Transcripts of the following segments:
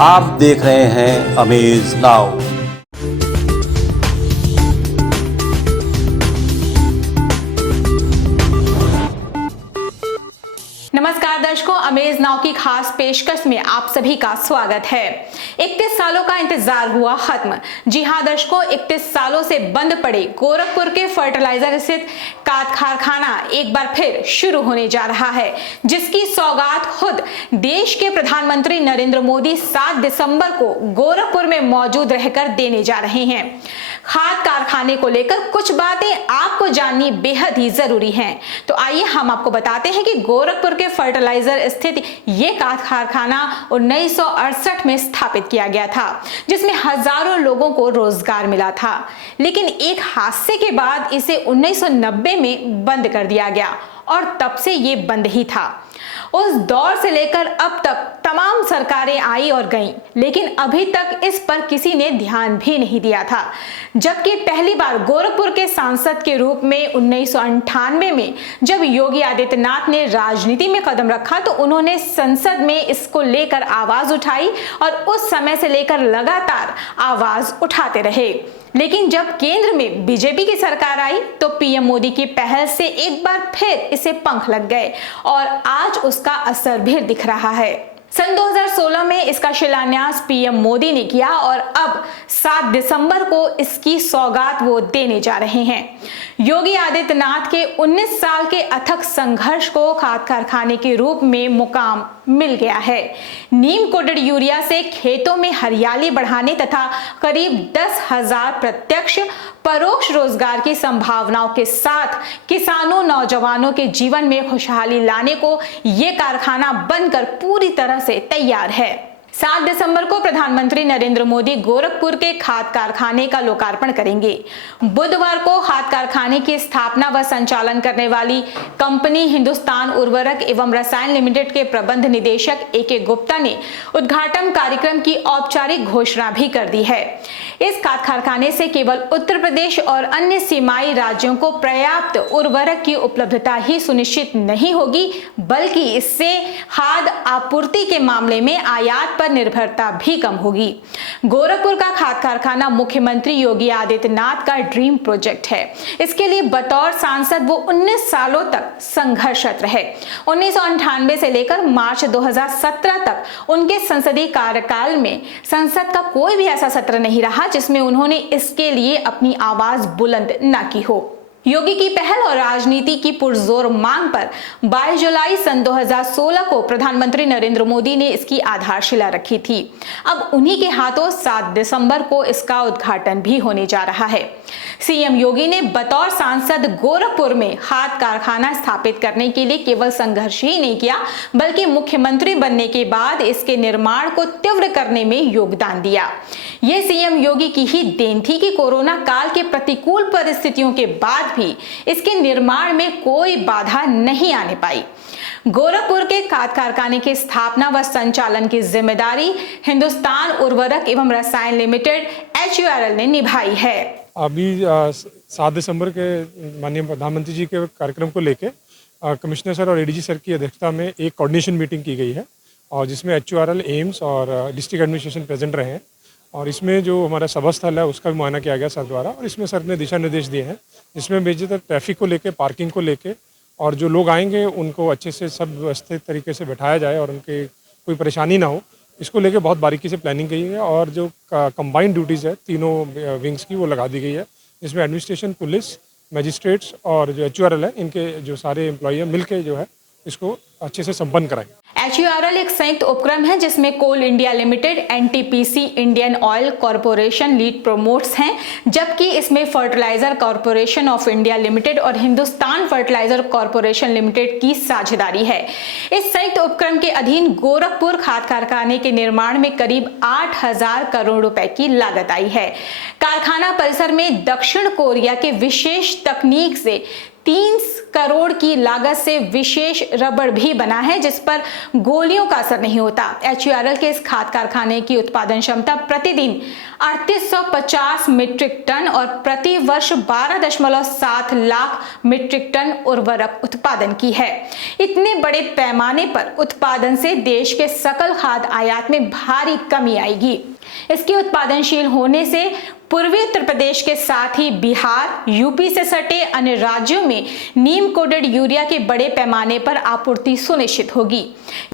आप देख रहे हैं अमेज नाउ। नमस्कार दर्शकों, अमेज नाउ की खास पेशकश में आप सभी का स्वागत है। 31 सालों का इंतजार हुआ खत्म। जी हां दर्शकों, 31 सालों से बंद पड़े गोरखपुर के फर्टिलाइजर स्थित खाद कारखाना एक बार फिर शुरू होने जा रहा है, जिसकी सौगात खुद देश के प्रधानमंत्री नरेंद्र मोदी 7 दिसंबर को गोरखपुर में मौजूद रहकर देने जा रहे हैं। खाद कारखाने को लेकर कुछ बातें आपको जाननी बेहद ही जरूरी हैं। तो आइए हम आपको बताते हैं कि गोरखपुर के फर्टिलाइजर स्थित ये खाद कारखाना 1968 में स्थापित किया गया था, जिसमें हजारों लोगों को रोजगार मिला था। लेकिन एक हादसे के बाद इसे 1990 में बंद कर दिया गया और तब से ये बंद ही था। उस दौर से लेकर अब तक तमाम सरकारें आई और गईं, लेकिन अभी तक इस पर किसी ने ध्यान भी नहीं दिया था। जबकि पहली बार गोरखपुर के सांसद के रूप में 1998 में जब योगी आदित्यनाथ ने राजनीति में कदम रखा तो उन्होंने संसद में इसको लेकर आवाज उठाई और उस समय से लेकर लगातार आवाज उठाते रहे। लेकिन जब केंद्र में बीजेपी की सरकार आई तो पीएम मोदी की पहल से एक बार फिर इसे पंख लग गए और आज उसका असर भी दिख रहा है। सन 2016 में इसका शिलान्यास पीएम मोदी ने किया और अब 7 दिसंबर को इसकी सौगात वो देने जा रहे हैं। योगी आदित्यनाथ के 19 साल के अथक संघर्ष को खाद कारखाने के रूप में मुकाम मिल गया है। नीम कोटेड यूरिया से खेतों में हरियाली बढ़ाने तथा करीब 10,000 प्रत्यक्ष परोक्ष रोजगार की संभावनाओं के साथ किसानों नौजवानों के जीवन में खुशहाली लाने को ये कारखाना बनकर पूरी तरह से तैयार है। 7 दिसंबर को प्रधानमंत्री नरेंद्र मोदी गोरखपुर के खाद कारखाने का लोकार्पण करेंगे। बुधवार को खाद कारखाने की स्थापना व संचालन करने वाली कंपनी हिंदुस्तान उर्वरक एवं रसायन लिमिटेड के प्रबंध निदेशक ए.के. गुप्ता ने उद्घाटन कार्यक्रम की औपचारिक घोषणा भी कर दी है। इस खाद कारखाने से केवल उत्तर प्रदेश और अन्य सीमाई राज्यों को पर्याप्त उर्वरक की उपलब्धता ही सुनिश्चित नहीं होगी, बल्कि इससे खाद आपूर्ति के मामले में आयात पर निर्भरता भी कम होगी। गोरखपुर का खाद कारखाना मुख्यमंत्री योगी आदित्यनाथ का ड्रीम प्रोजेक्ट है। इसके लिए बतौर सांसद वो 19 सालों तक संघर्षरत रहे। 1998 से लेकर मार्च 2017 तक उनके संसदीय कार्यकाल में संसद का कोई भी ऐसा सत्र नहीं रहा जिसमें उन्होंने इसके लिए अपनी आवाज बुलंद न की हो। योगी की पहल और राजनीति की पुरजोर मांग पर 22 जुलाई सन 2016 को प्रधानमंत्री नरेंद्र मोदी ने इसकी आधारशिला रखी थी। अब उन्हीं के हाथों 7 दिसंबर को इसका उद्घाटन भी होने जा रहा है। सीएम योगी ने बतौर सांसद गोरखपुर में खाद कारखाना स्थापित करने के लिए केवल संघर्ष ही नहीं किया, बल्कि मुख्यमंत्री बनने के बाद इसके निर्माण को तीव्र करने में योगदान दिया। यह सीएम योगी की ही देन थी कि कोरोना काल के प्रतिकूल परिस्थितियों के बाद भी इसके निर्माण में कोई बाधा नहीं आने पाई। गोरखपुर के खाद कारखाने की स्थापना व संचालन की जिम्मेदारी हिंदुस्तान उर्वरक एवं रसायन लिमिटेड HURL ने निभाई है। अभी 7 दिसंबर के माननीय प्रधानमंत्री जी के कार्यक्रम को लेके कमिश्नर सर और एडीजी सर की अध्यक्षता में एक कोऑर्डिनेशन मीटिंग की गई है और जिसमें HURL, एम्स और डिस्ट्रिक्ट एडमिनिस्ट्रेशन प्रेजेंट रहे हैं और इसमें जो हमारा सभा स्थल है उसका भी मुआयना किया गया सर द्वारा और इसमें सर ने दिशा निर्देश दिए हैं जिसमें बेहतर ट्रैफिक को लेके, पार्किंग को लेके और जो लोग आएंगे उनको अच्छे से सब व्यवस्थित तरीके से बैठाया जाए और उनके कोई परेशानी ना हो, इसको लेके बहुत बारीकी से प्लानिंग की है और जो कंबाइंड ड्यूटीज़ है तीनों विंग्स की वो लगा दी गई है, जिसमें एडमिनिस्ट्रेशन, पुलिस, मजिस्ट्रेट्स और जो HURL है इनके जो सारे एम्प्लॉई हैं मिलके जो है इसको अच्छे से संपन्न कराएंगे। HURL एक संयुक्त उपक्रम है जिसमें coal India limited, NTPC, Indian oil corporation lead promoters हैं, जबकि इसमें fertilizer corporation of India limited और हिंदुस्तान फर्टिलाइजर कॉरपोरेशन लिमिटेड की साझेदारी है। इस संयुक्त उपक्रम के अधीन गोरखपुर खाद कारखाने के निर्माण में करीब 8,000 करोड़ रुपए की लागत आई है। कारखाना परिसर में दक्षिण कोरिया के विशेष तकनीक से 3 करोड़ की लागत से विशेष रबड़ भी बना है जिस पर गोलियों का असर नहीं होता। HURL के इस खाद कारखाने की उत्पादन क्षमता प्रतिदिन 3850 मीट्रिक टन और प्रति वर्ष 12.7 लाख मीट्रिक टन उर्वरक उत्पादन की है। इतने बड़े पैमाने पर उत्पादन से देश के सकल खाद्य आयात में भारी कमी आएगी। इसके उत्पादनशील होने से पूर्वी उत्तर प्रदेश के साथ ही बिहार, यूपी से सटे अन्य राज्यों में नीम कोटेड यूरिया के बड़े पैमाने पर आपूर्ति सुनिश्चित होगी।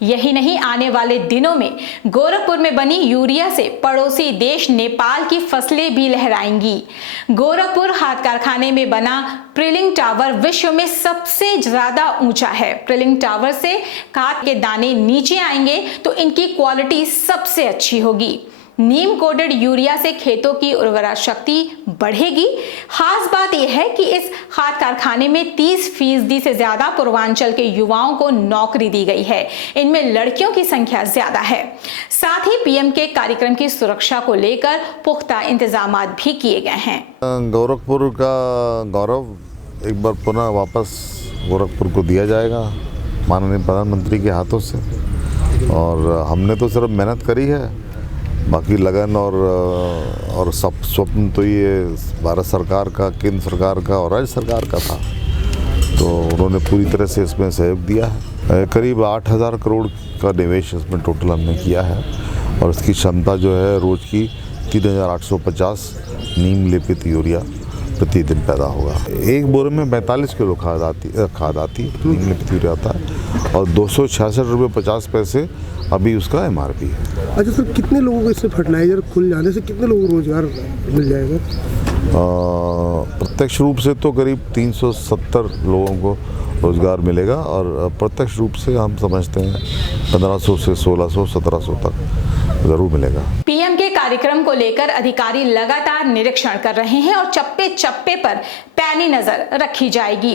यही नहीं, आने वाले दिनों में गोरखपुर में बनी यूरिया से पड़ोसी देश नेपाल की फसलें भी लहराएंगी। गोरखपुर खाद कारखाने में बना प्रिलिंग टावर विश्व में सबसे ज्यादा ऊंचा है। प्रिलिंग टावर से खाद के दाने नीचे आएंगे तो इनकी क्वालिटी सबसे अच्छी होगी। नीम कोटेड यूरिया से खेतों की उर्वरा शक्ति बढ़ेगी। खास बात यह है कि इस खाद कारखाने में 30% से ज्यादा पूर्वांचल के युवाओं को नौकरी दी गई है। इनमें लड़कियों की संख्या ज्यादा है। साथ ही पीएम के कार्यक्रम की सुरक्षा को लेकर पुख्ता इंतजाम भी किए गए हैं। गोरखपुर का गौरव एक बार पुनः वापस गोरखपुर को दिया जाएगा माननीय प्रधानमंत्री के हाथों से। और हमने तो सिर्फ मेहनत करी है, बाकी लगन और सब स्वप्न तो ये भारत सरकार का, केंद्र सरकार का और राज्य सरकार का था। तो उन्होंने पूरी तरह से इसमें सहयोग दिया है। करीब 8000 करोड़ का निवेश इसमें टोटल हमने किया है और इसकी क्षमता जो है रोज़ की 3850 नीम लेपित यूरिया प्रतिदिन पैदा होगा। एक बोरे में 42 किलो खाद आती नीम लेपित यूरिया आता है और 266 रुपये 50 पैसे अभी उसका MRP है। अच्छा सर, कितने लोगों को इससे फर्टिलाइजर खुल जाने से कितने लोगों को रोजगार मिल जाएगा? प्रत्यक्ष रूप से तो करीब 370 लोगों को रोजगार मिलेगा और प्रत्यक्ष रूप से हम समझते हैं 1500 से 1600 1700 तक जरूर मिलेगा। पीएम के कार्यक्रम को लेकर अधिकारी लगातार निरीक्षण कर रहे हैं और चप्पे चप्पे पर पैनी नजर रखी जाएगी।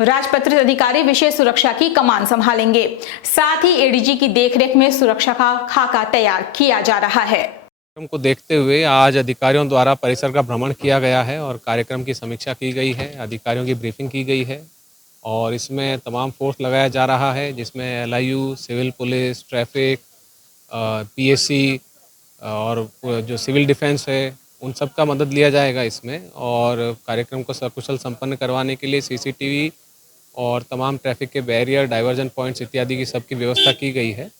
राजपत्रित अधिकारी विशेष सुरक्षा की कमान संभालेंगे। साथ ही ADG की देखरेख में सुरक्षा का खाका तैयार किया जा रहा है। कार्यक्रम को देखते हुए आज अधिकारियों द्वारा परिसर का भ्रमण किया गया है और कार्यक्रम की समीक्षा की गई है, अधिकारियों की ब्रीफिंग की गई है और इसमें तमाम फोर्स लगाया जा रहा है जिसमें LIU, civil police, traffic, PSC और जो सिविल डिफेंस है उन सब का मदद लिया जाएगा इसमें। और कार्यक्रम को सकुशल संपन्न करवाने के लिए CCTV और तमाम ट्रैफिक के बैरियर, डाइवर्जन पॉइंट्स इत्यादि की सबकी व्यवस्था की गई है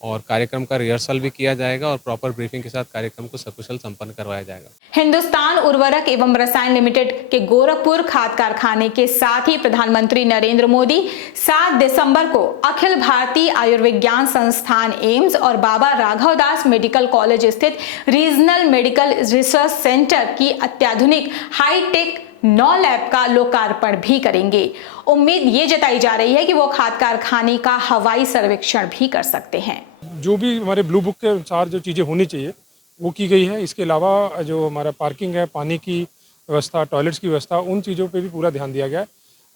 और कार्यक्रम का रिहर्सल भी किया जाएगा और प्रॉपर ब्रीफिंग के साथ कार्यक्रम को सकुशल संपन्न करवाया जाएगा। हिंदुस्तान उर्वरक एवं रसायन लिमिटेड के गोरखपुर खाद कारखाने के साथ ही प्रधानमंत्री नरेंद्र मोदी 7 दिसंबर को अखिल भारतीय आयुर्विज्ञान संस्थान एम्स और बाबा राघवदास मेडिकल कॉलेज स्थित रीजनल मेडिकल रिसर्च सेंटर की अत्याधुनिक हाईटेक 9 लैब का लोकार्पण भी करेंगे। उम्मीद ये जताई जा रही है कि वो खाद कारखाने का हवाई सर्वेक्षण भी कर सकते हैं। जो भी हमारे ब्लू बुक के अनुसार जो चीज़ें होनी चाहिए वो की गई है। इसके अलावा जो हमारा पार्किंग है, पानी की व्यवस्था, टॉयलेट्स की व्यवस्था, उन चीज़ों पे भी पूरा ध्यान दिया गया है।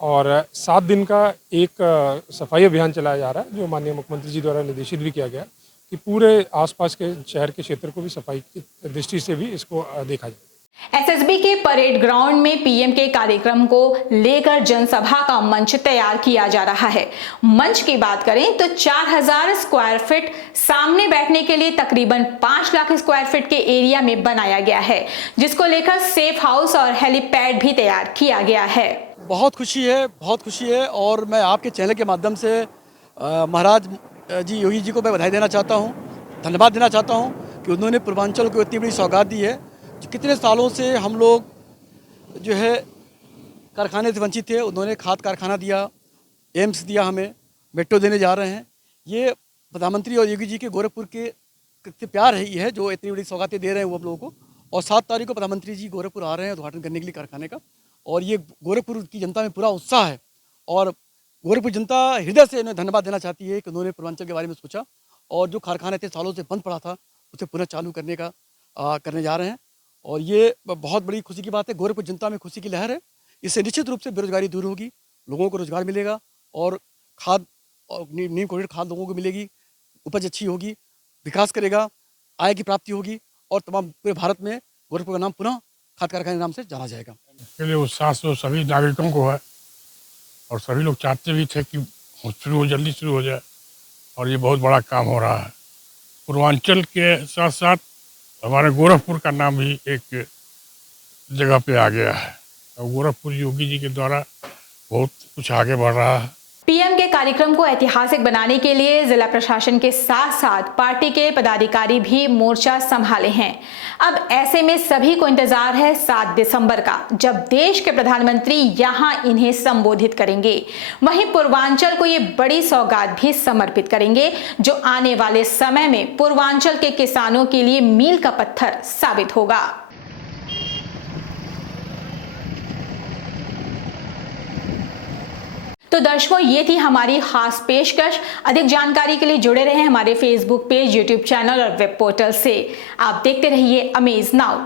और 7 दिन का एक सफाई अभियान चलाया जा रहा है जो माननीय मुख्यमंत्री जी द्वारा निर्देशित भी किया गया है कि पूरे आसपास के शहर के क्षेत्र को भी सफाई की दृष्टि से भी इसको देखा जाए। SSB के परेड ग्राउंड में पीएम के कार्यक्रम को लेकर जनसभा का मंच तैयार किया जा रहा है। मंच की बात करें तो 4000 स्क्वायर फीट, सामने बैठने के लिए तकरीबन 5 लाख स्क्वायर फीट के एरिया में बनाया गया है, जिसको लेकर सेफ हाउस और हेलीपैड भी तैयार किया गया है। बहुत खुशी है और मैं आपके चैनल के माध्यम से महाराज जी योगी जी को मैं बधाई देना चाहता हूँ, धन्यवाद देना चाहता हूँ कि उन्होंने पूर्वांचल को इतनी बड़ी सौगात दी है। कितने सालों से हम लोग जो है कारखाने से वंचित थे, उन्होंने खाद कारखाना दिया, एम्स दिया, हमें मेट्रो देने जा रहे हैं। ये प्रधानमंत्री और योगी जी के गोरखपुर के कितने प्यार है, ये है जो इतनी बड़ी सौगातें दे रहे हैं वो हम लोगों को। और 7 तारीख को प्रधानमंत्री जी गोरखपुर आ रहे हैं उद्घाटन करने के लिए कारखाने का। और ये गोरखपुर की जनता में पूरा उत्साह है और गोरखपुर जनता हृदय से उन्हें धन्यवाद देना चाहती है कि उन्होंने पूर्वांचल के बारे में सोचा और जो कारखाना इतने सालों से बंद पड़ा था उसे पुनः चालू करने जा रहे हैं। और ये बहुत बड़ी खुशी की बात है। गोरखपुर जनता में खुशी की लहर है। इससे निश्चित रूप से बेरोजगारी दूर होगी, लोगों को रोजगार मिलेगा और खाद और नीम कोटेड खाद लोगों को मिलेगी, उपज अच्छी होगी, विकास करेगा, आय की प्राप्ति होगी और तमाम पूरे भारत में गोरखपुर का नाम पुनः खाद कारखाने के नाम से जाना जाएगा। के लिए उत्साह तो सभी नागरिकों को है और सभी लोग चाहते भी थे कि शुरू हो, जल्दी शुरू हो जाए, और ये बहुत बड़ा काम हो रहा है। पूर्वांचल के साथ साथ हमारे गोरखपुर का नाम भी एक जगह पे आ गया है, और गोरखपुर योगी जी के द्वारा बहुत कुछ आगे बढ़ रहा है। पीएम के कार्यक्रम को ऐतिहासिक बनाने के लिए जिला प्रशासन के साथ साथ पार्टी के पदाधिकारी भी मोर्चा संभाले हैं। अब ऐसे में सभी को इंतजार है 7 दिसंबर का, जब देश के प्रधानमंत्री यहां इन्हें संबोधित करेंगे। वहीं पूर्वांचल को ये बड़ी सौगात भी समर्पित करेंगे, जो आने वाले समय में पूर्वांचल के किसानों के लिए मील का पत्थर साबित होगा। तो दर्शकों, ये थी हमारी खास पेशकश। अधिक जानकारी के लिए जुड़े रहें हमारे फेसबुक पेज, यूट्यूब चैनल और वेब पोर्टल से। आप देखते रहिए अमेज नाउ।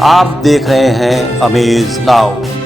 आप देख रहे हैं अमेज नाउ।